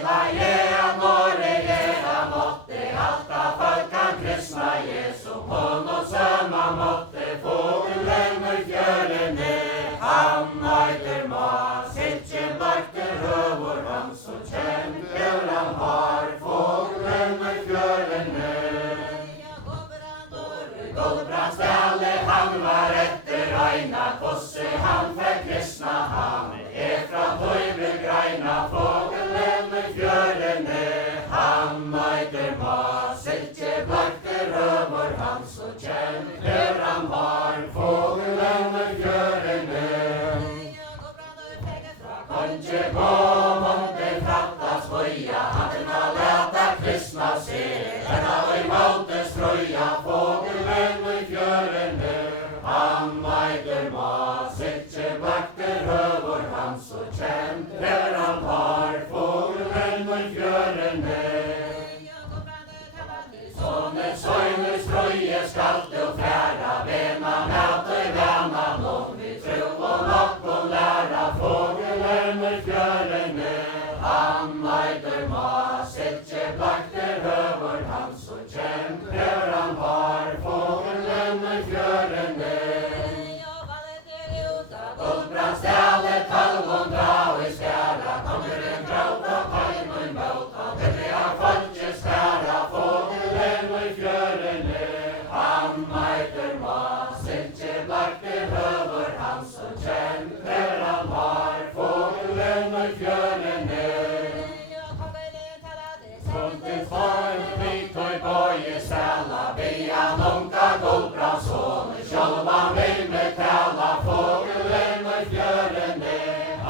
Vila jeg Norge, han måtte halta folkan kristna Jesu på noe sømma måtte fågelen og fjørene. Han nøyder mas, ikke bakter høvor han så kjemper han har fågelen og fjørene. Golbrandstale han var etter øyna, kosse han fikk kristna han fra tøybegreina fågelen og fjørene. Han nøyder mas, ikke bakter høvor han så kjemper han har fågelen og fjørene. Konge gå måtte frattas voja, han leta kristna se, og I måtte strøya fågelen og fjørene. Han nøyder mas, ikke bakter høvor han så kjemper han har fågelen og fjørene. Sånne søyne strøye skal du færa, vena mæt og vena noen vi tro og nok og læra fågelen og fjørene. Han nøyder mas, ikke bakter høvor han så kjemper han har fågelen og fjørene. Golbrandstale kalvon dra I skæra, kommer en graut og pein og mot, og det har folket skæra fågelen og fjørene. Han nøyder mas, ikke bakter høvor han så kjemper han har fågelen og fjørene. Som til far vi tøy bøye stæla, vi nonka golbrandsson, sjálvan vi med tæla fågelen og fjørene.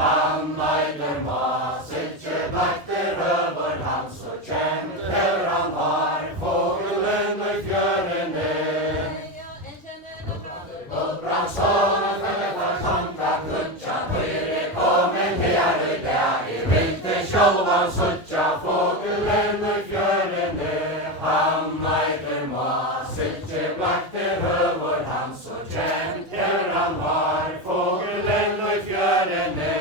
Han nøyder mas, ikke bakter høvor han så kjemper han har fågelen og fjørene. Golbrandsson og fælla kanka kutja, høyre komen her I dag, I vilte sjálvan sutja fågelen og fjørene. Han nøyder mas, ikke bakter høvor han så kjemper han har fågelen og fjørene.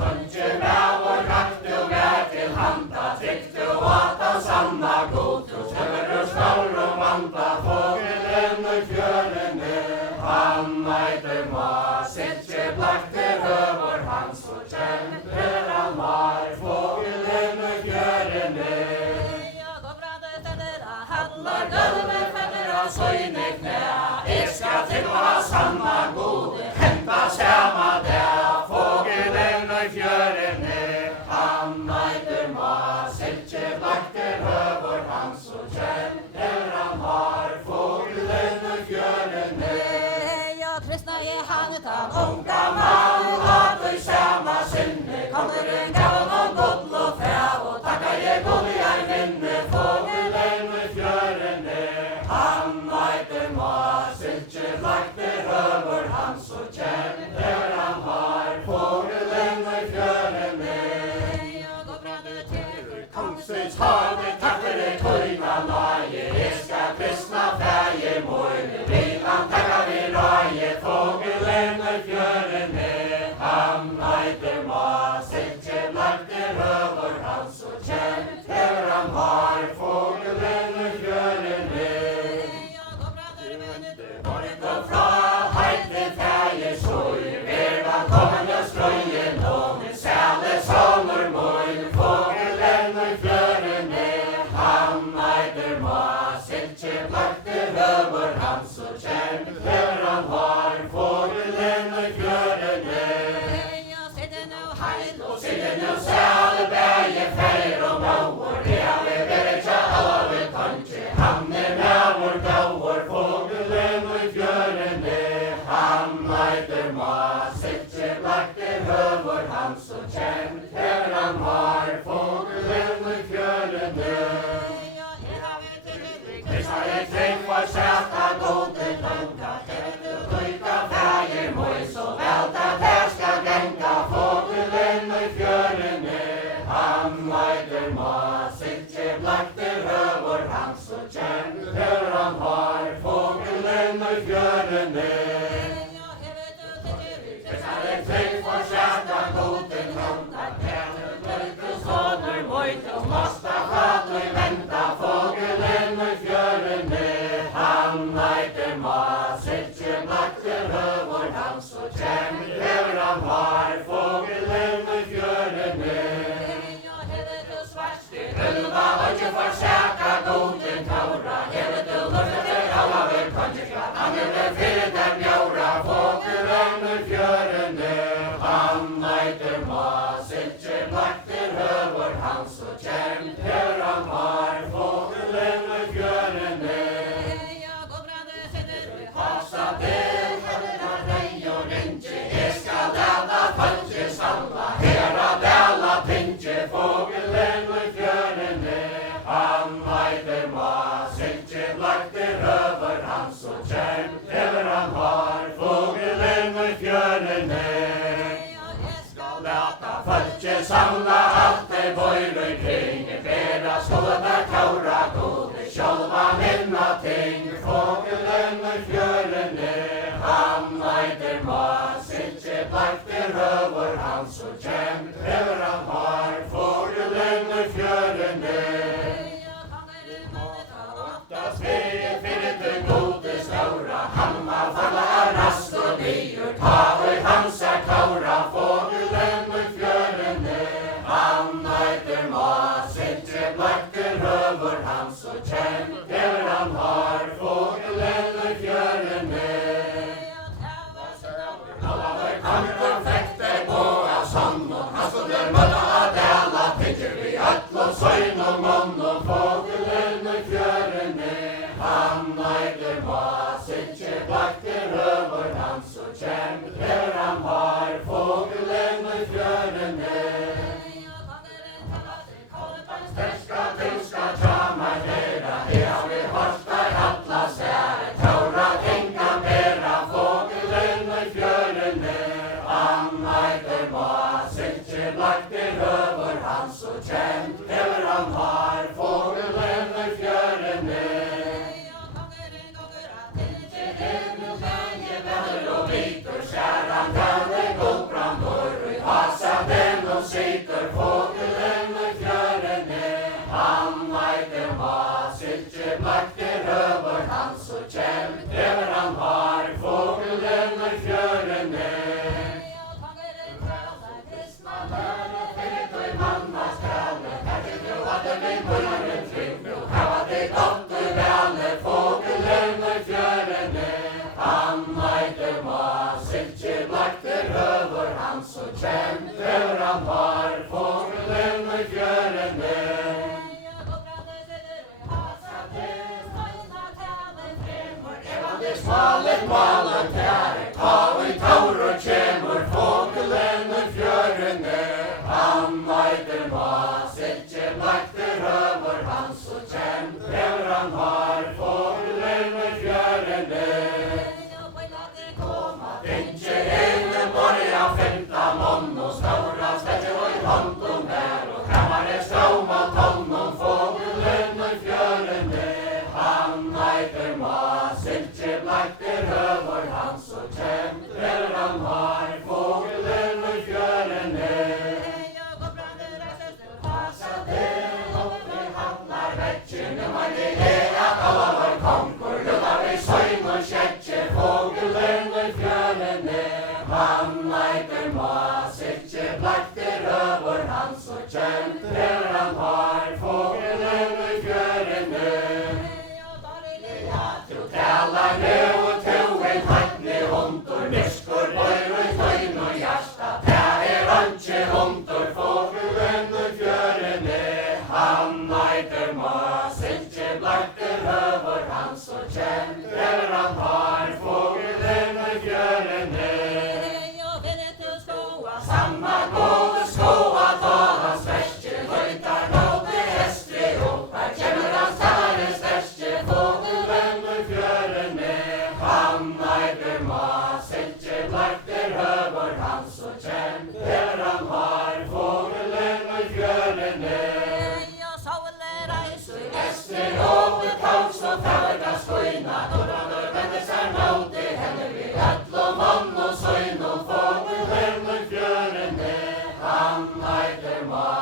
Konge med og rakt du med til handa, trykk du at han sanna god, du stemmer du skall og vanta fågelen og fjørene. Han nøyder mas, ikke bakter høvor han så kjemper han har fågelen og fjørene. Handlar gulvet feller av søyne knæ, jeg skal til å ha sanna gode, henta sama der, fågelen og fjørene. Han nøyder mas, ikke bakter høvor han så kjemper han har fågelen og fjørene. Ja, kristna jeg hanget han unga mann, at du sama sinne, kommer en gav og god og fæ, og takka jeg god jeg vinne fågelen og fjørene. Han nøyder mas, ikke bakter høvor han så kjemper han har fågelen og fjørene. Kongsens havet, takk for det køyna nøye, jeg skal kristna fæje møyne, vilan takka vi røye fågelen og fjørene. Han nøyder mas, ikke bakter høvor han så kjemper han har fågelen og fjørene. Og fra heite fæje søy, vervan kommer og strøye noen, sæle sommer møyn, fågelen og fjørene. Han nøyder mas, ikke bakter høvor han så kjemper han har fågelen og fjørene. Og sitte nå sæle bæje feir og mauer, det har vi vært tja alle tanke. Han med vår gauer, fågelen og fjørene. Han nøyder mas, ikke bakter høvor han så kjemper han har fågelen og fjørene. Kristna jeg treng for sæta gode tanka, du tøyka fæger møy så vel ta ferska genka fågelen og fjørene. Han nøyder mas, ikke bakter høvor han så kjemper han har fågelen og fjørene. Kristna jeg treng for sæta gode tanka, Folket samla alt det bøyr i kring, bera skåda kaura gode, sjálva minna ting, fågelen i fjørene, han eider mas, ikke blakter høver hans og kjent, hever han har, fågelen i fjørene. Das vei fyrir du gode staura, han ma falla rast og nyur, ta og hansa kaura, fågelen i fjørene, han eider mas, ikke blakter høver hans og kjent, hever han har, fågelen i fjørene. Alla var kanter fekte på av sann, og han skulle møtta adela, tenker vi öll og søgn og mån og fågelen i fjørene, han eider mas, ikke blakter høver hans og kjent, hever han har, fågelen i fjørene. Sterska tilska tjama dera, har vi hørt deg alla sære, taura tenka bera, fågelen i fjørene, han eider mas, ikke blakter høver hans og kjent, hever han har, fågelen i fjørene. Og vitor skjæran kalle godbrandor, i hasa den og sitter fågelen i fjørene, han eider mas, ikke blakter høver hans og kjent, hever han har, fågelen i fjørene. Fågelen i fjørene, han eider mas, ikke blakter høver hans og kjent, hever han har, fågelen i fjørene. Smalet malet tære, ta og i tauro kjemur, fågelen i fjørene, han eider mas, ikke blakter høver hans og kjent, hever han har, fågelen i fjørene. Ikke hele borga 15 mån og staura stekje og i hånden der, og kammare straum og tonn og fågelen i fjørene, han eider mas, ikke blakter høver hans og kjent, hever han har, fågelen i fjørene. Fågelen i fjørene, han eider mas, ikke blakter høver hans og kjent, hever han har, fågelen i fjørene. Talar nu og toen hattne hundur, niskur bøyr og tøyn og hjärsta, ta ikke hundur, fågelen i fjørene, han eider mas, ikke blakter høver hans og kjent, hever han har, fågelen i fjørene. Samma gode skoa ta hans verste, høytar nåde hestre opp, her kjemmer han stare sterske, fågelen i fjørene, han eider mas, ikke blakter høver hans og kjent, hever han har, fågelen i fjørene. Hestre opp i kaus og færga skoina, Torrandur vender seg nåde, henne vi öll og mann og søgn og fågelen i fjørene, han eider mas.